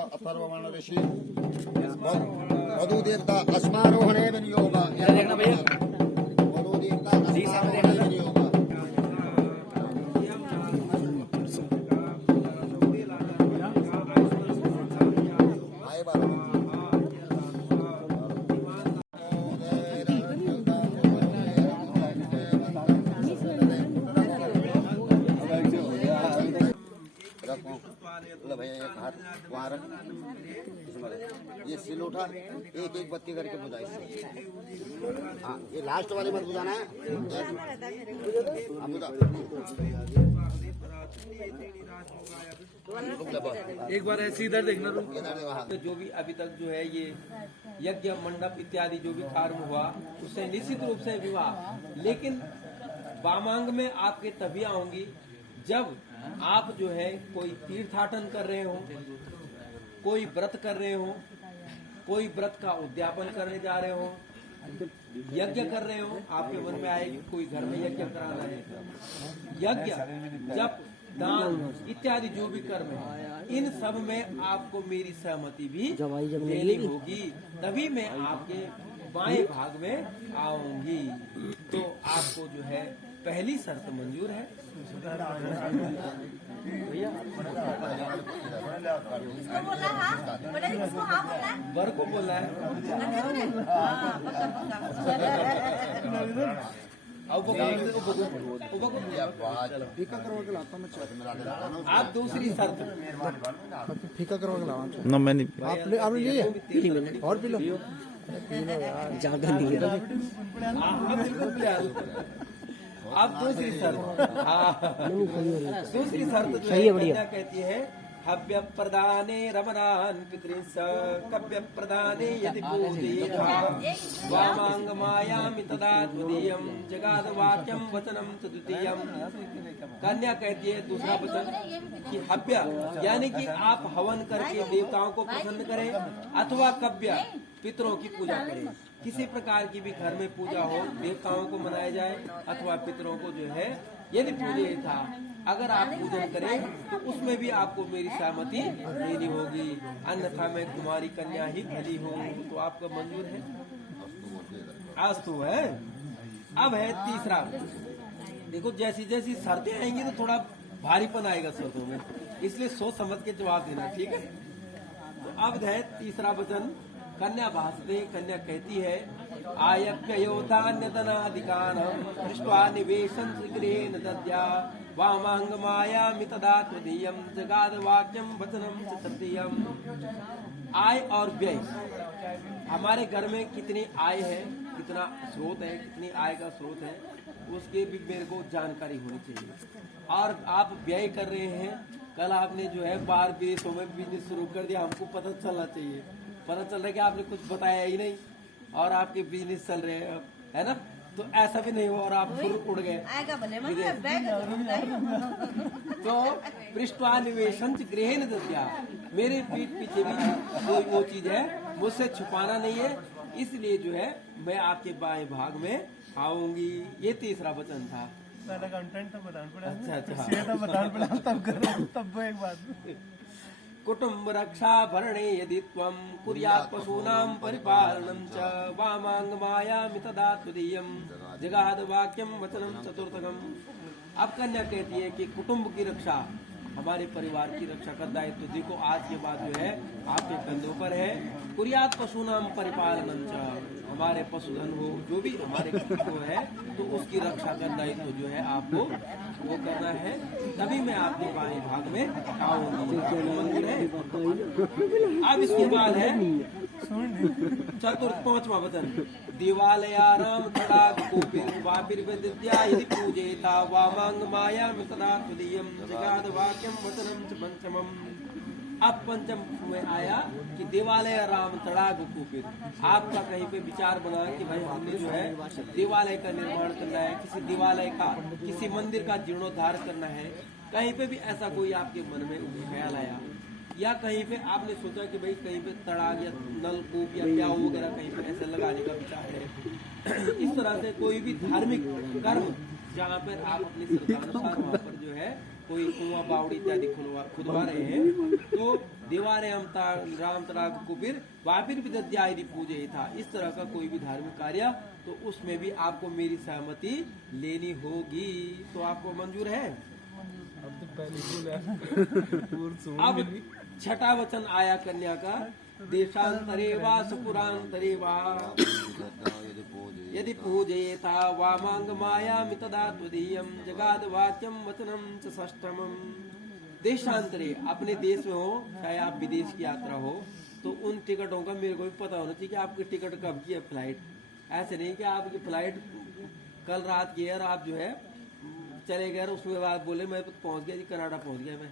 अथर्वण ऋषि वधु देवता अस्मारोहणे विनियोग वधु देवता अस्मारोहणे विनियोग भैया एक हाथ वहाँ रख, ये सिलोठा एक एक बत्ती करके बुझा इससे। हाँ ये लास्ट वाले मत बुझाना है। एक बार ऐसे इधर देखना तो जो भी अभी तक जो है ये यज्ञ मंडप इत्यादि जो भी कार्य हुआ उससे निश्चित रूप से विवाह, लेकिन वामांग में आपके तभी आऊंगी जब आप जो है कोई तीर्थाटन कर रहे हो, कोई व्रत कर रहे हो, कोई व्रत का उद्यापन करने जा रहे हो, यज्ञ कर रहे हो, आपके मन में आएगी कोई घर में यज्ञ कराना है, यज्ञ जब दान इत्यादि जो भी कर्म है, इन सब में आपको मेरी सहमति भी देनी होगी, तभी मैं आपके बाएं भाग में आऊंगी। तो आपको जो है पहली शर्त मंजूर है। वर को बोला है। आप दूसरी शर्त फीका करवा के लावा ना मैंने आपने लिए और पी लो ज्यादा नहीं आप दूसरी शर्त, दूसरी शर्त जो है बढ़िया कहती है हव्य प्रदाने रमणान पितृंस कव्य प्रदाने यदि पूजयेथा वामांग मायामि तदा द्वितीयं जगाद वाक्यम वचनम तद्वितीयं। कन्या कहती है दूसरा वचन कि हव्य यानी कि आप हवन करके देवताओं को प्रसन्न करें, अथवा कव्य पितरों की पूजा करें। किसी प्रकार की भी घर में पूजा हो, देवताओं को मनाया जाए अथवा पितरों को जो है यदि पूजे था, अगर आप पूजन करें तो उसमें भी आपको मेरी सहमति देनी होगी, अन्यथा मैं तुम्हारी कन्या ही भली हूँ। तो आपका मंजूर है? आज तो है। अब है तीसरा। देखो जैसी जैसी शर्तें आएंगी तो थोड़ा भारीपन आएगा शर्तों में, इसलिए सोच समझ के जवाब देना, ठीक है? तो अब है तीसरा वचन। कन्या भाषते, कन्या कहती है आयप्ययोधान्यतनाधिकारं दृष्ट्वा निवेशं गृहेण दद्या वामांग मायामि तदा त्वदीयं जगाद वाक्यम वचनम च तृतीयम्। आय और व्यय, हमारे घर में कितनी आय है, कितना स्रोत है, कितनी आय का स्रोत है, उसके भी मेरे को जानकारी होनी चाहिए। और आप व्यय कर रहे हैं, कल आपने जो है बाहर विदेशों में बिजनेस शुरू कर दिया, हमको पता चलना चाहिए। पता चल रहा है कि आपने कुछ बताया ही नहीं और आपके बिजनेस चल रहे हैं, है ना? तो ऐसा भी नहीं हो और आप फिर उड़ गए। तो पृष्ठवा निवेशन गृहेण दद्या, मेरे पीठ पीछे भी कोई वो चीज है, मुझसे छुपाना नहीं है, इसलिए जो है मैं आपके बाएं भाग में आऊंगी। ये तीसरा वचन था। कंटेंट तो बताना पड़ा। अच्छा तो बताना पड़ा, तब करो, तब एक बात। कुटुंब रक्षा भरणे यदि त्वं कुर्यात् पशूनां परिपालनं च वामांग मायामि तदा तृतीयं जगाद वाक्यम वचनम चतुर्थकम्। अब कन्या कहती है कि कुटुंब की रक्षा, हमारे परिवार की रक्षा का दायित्व तो देखो आज के बाद जो है आपके कंधों पर है। कुर्यात् पशूनां परिपालनं च, हमारे पशुधन हो जो भी हमारे को है तो उसकी रक्षा का दायित्व जो है आपको वो करना है, तभी मैं आपके बाएं भाग में आऊंगी। अब इसके बाद है चतुर्थ पांचवा वचन। दिवालयाराम तदाविद्या यदि पूजेता वामांग मायामि तदा तृतीयं जगाद वाक्यम वचनम च पंचमम्। अब पंचम में आया कि देवालय राम तड़ाग कुपित। आपका कहीं पे विचार बना कि भाई हमने जो है देवालय का निर्माण करना है, किसी देवालय का, किसी मंदिर का जीर्णोद्धार करना है, कहीं पे भी ऐसा कोई आपके मन में ख्याल आया, या कहीं पे आपने सोचा कि भाई कहीं पे तड़ाग या नलकूप या प्याऊ वगैरह कहीं पे ऐसे लगाने का विचार है, इस तरह से कोई भी धार्मिक कर्म जहाँ पर आप अपनी श्रद्धानुसार वहाँ पर जो है कोई कुआं बावड़ी इत्यादि खुदवा रहे हैं, तो दीवारे राम तड़ाग कुबीर वापिर विद्या यदि पूजे था, इस तरह का कोई भी धार्मिक कार्य, तो उसमें भी आपको मेरी सहमति लेनी होगी। तो आपको मंजूर है? अब छठा वचन आया कन्या का, देशांतरे वा सुपुरांतरे वा यदि पूजयेता वामांग मायामि तदा त्वदीयं जगाद वाच्यम वचनम च षष्ठमम्। देशांतरे, अपने देश में हो चाहे आप विदेश की यात्रा हो, तो उन टिकटों का मेरे को भी पता होना चाहिए कि आपकी टिकट कब की है फ्लाइट। ऐसे नहीं कि आपकी फ्लाइट कल रात की है और आप जो है चले गए, उसके बाद बोले मैं तो पहुंच गया जी, कनाडा पहुंच गया मैं,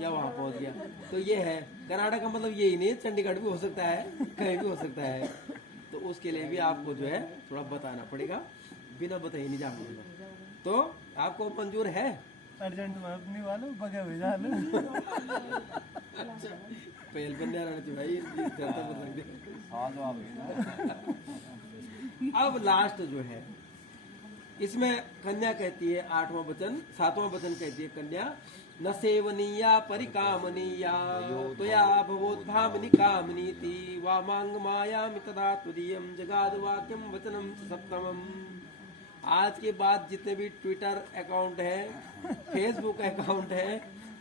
या वहां पहुंच गया। तो ये है कनाडा का मतलब यही नहीं, चंडीगढ़ भी हो सकता है, कहीं भी हो सकता है। तो उसके लिए भी आपको जो है थोड़ा बताना पड़ेगा, बिना बताए नहीं जा पाएगा। तो आपको मंजूर है? अर्जेंट अपनी वालों बगे भेजा लो। पहल बंदे रहना चाहिए भाई, बदल दे। अब लास्ट जो है इसमें कन्या कहती है, 8वां वचन, 7वां वचन कहती है कन्या, न सेवनीया परिकामनीया त्वया भवोद्भामिनी कामनीति वामांग मायामि तदा त्वदीयं जगाद वाक्यम वचनम सप्तमम्। आज के बाद जितने भी ट्विटर अकाउंट है, फेसबुक अकाउंट है,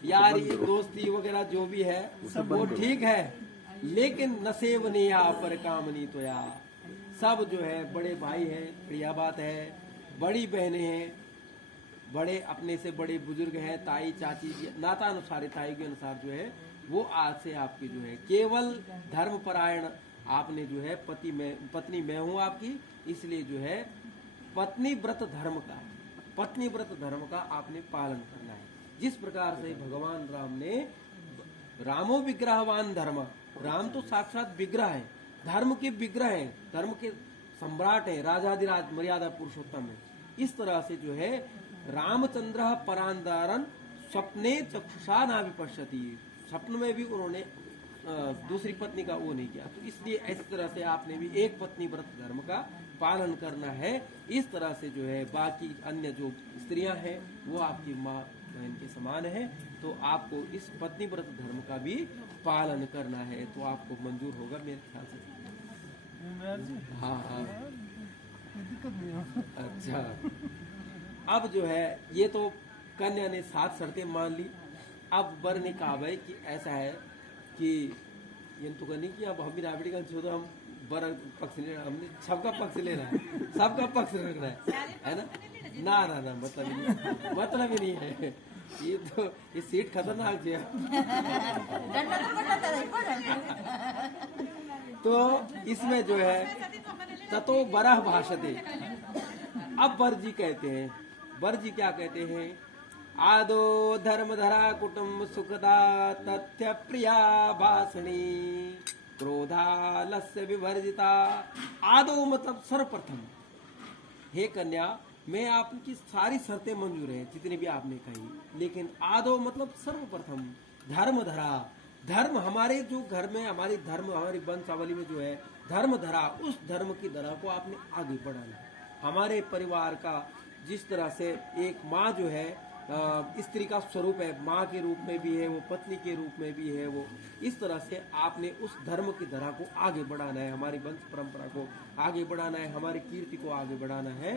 यारी दोस्ती वगैरह जो भी है वो ठीक है, लेकिन न सेवनीया परिकामनी त्वया, सब जो है बड़े भाई है, बढ़िया बात है, बड़ी बहनें हैं, बड़े अपने से बड़े बुजुर्ग हैं, ताई चाची, नातानुसार ताई के अनुसार जो है वो आज से आपकी जो है केवल धर्मपरायण, आपने जो है पत्नी मैं हूं आपकी, इसलिए जो है पत्नी व्रत धर्म का आपने पालन करना है। जिस प्रकार से भगवान राम ने रामो विग्रहवान धर्म, राम तो साक्षात विग्रह है, धर्म के विग्रह है, धर्म के सम्राट है, राजाधिराज मर्यादा पुरुषोत्तम है। इस तरह से जो है रामचंद्र परांदारन स्वप्ने चक्षुषा ना विपश्यति, स्वप्न में भी उन्होंने दूसरी पत्नी का वो नहीं किया। तो इसलिए इस तरह से आपने भी एक पत्नी व्रत धर्म का पालन करना है। इस तरह से जो है बाकी अन्य जो स्त्रियां हैं वो आपकी माँ बहन के समान है, तो आपको इस पत्नी व्रत धर्म का भी पालन करना है। तो आपको मंजूर होगा मेरे ख्याल से। हाँ हाँ, अच्छा। अब जो है ये तो कन्या ने 7 शर्तें मान ली। अब वर ने कहा भाई कि ऐसा है कि ये तो करनी कि अब हम राबड़ी का तो हम वर पक्ष लेना, हमने सबका पक्ष लेना है, सबका पक्ष रखना है ना? ना ना ना, मतलब ही नहीं है। ये तो ये सीट खतरनाक है। तो इसमें जो है ततो बरह भाषते। अब वर जी कहते हैं, वर जी क्या कहते हैं? आदो धर्मधरा कुटुंब सुखदा तथ्य प्रिया भाषणी क्रोधालस्य विवर्जिता। आदो मतलब सर्वप्रथम, हे कन्या मैं आपकी सारी शर्तें मंजूर है जितनी भी आपने कही, लेकिन आदो मतलब सर्वप्रथम धर्मधरा, धर्म हमारे जो घर में हमारी धर्म हमारी वंशावली में जो है धर्म धरा, उस धर्म की धरा को आपने आगे बढ़ाना है। हमारे परिवार का जिस तरह से एक माँ जो है स्त्री का स्वरूप है, माँ के रूप में भी है वो, पत्नी के रूप में भी है वो, इस तरह से आपने उस धर्म की धरा को आगे बढ़ाना है, हमारी वंश परंपरा को आगे बढ़ाना है, हमारी कीर्ति को आगे बढ़ाना है।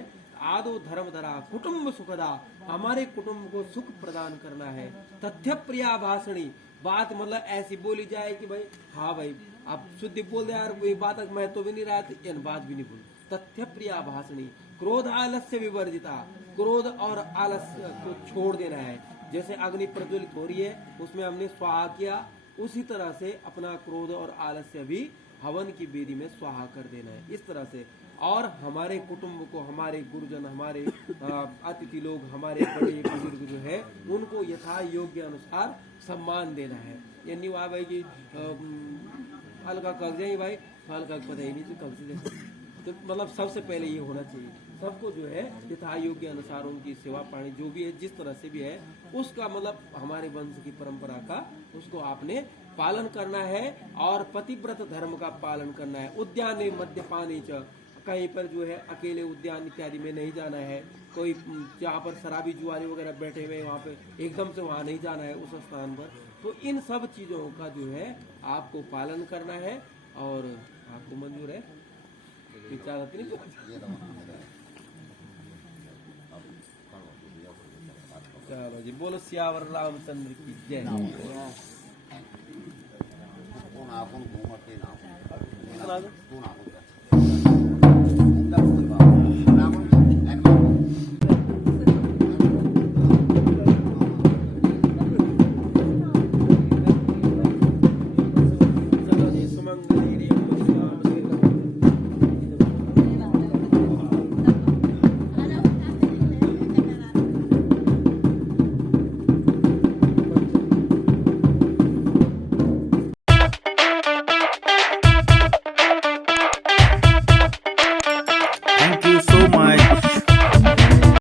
आदो धर्म धरा कुटुंब सुखदा, हमारे कुटुंब को सुख प्रदान करना है। तथ्य प्रिया भाषणी, बात मतलब ऐसी बोली जाए कि भाई हाँ भाई आप शुद्ध बोल दे यार, कोई बात मैं तो भी नहीं रहा, बात भी नहीं बोल। तथ्य प्रिया भाषणी, क्रोध आलस्य विवर्जिता, क्रोध और आलस्य को छोड़ देना है। जैसे अग्नि प्रज्वलित हो रही है उसमें हमने स्वाहा किया, उसी तरह से अपना क्रोध और आलस्य भी हवन की वेदी में स्वाहा कर देना है। इस तरह से और हमारे कुटुंब को, हमारे गुरुजन, हमारे अतिथि लोग, हमारे बड़े बुजुर्ग जो है उनको यथा योग्य अनुसार सम्मान देना है। ये नहीं हुआ भाई कि हल्का कर जाए भाई, हल्का पता ही नहीं कब से देखो। तो मतलब सबसे पहले ये होना चाहिए, सबको जो है यथा योग्य अनुसार उनकी सेवा पानी जो भी है, जिस तरह से भी है, उसका मतलब हमारे वंश की परंपरा का उसको आपने पालन करना है और पतिव्रत धर्म का पालन करना है। उद्याने मद्यपाने च, कहीं पर जो है अकेले उद्यान इत्यादि में नहीं जाना है। कोई जहाँ पर शराबी जुआरी वगैरह बैठे हुए वहाँ पे एकदम से वहाँ नहीं जाना है उस स्थान पर। तो इन सब चीज़ों का जो है आपको पालन करना है और आपको मंजूर है। इजाजत नहीं ये दवा मेरा है। चलो जी, बोलो सियावर रामचंद्र की जय। कोण आपण घुमत नाही ना, तू ना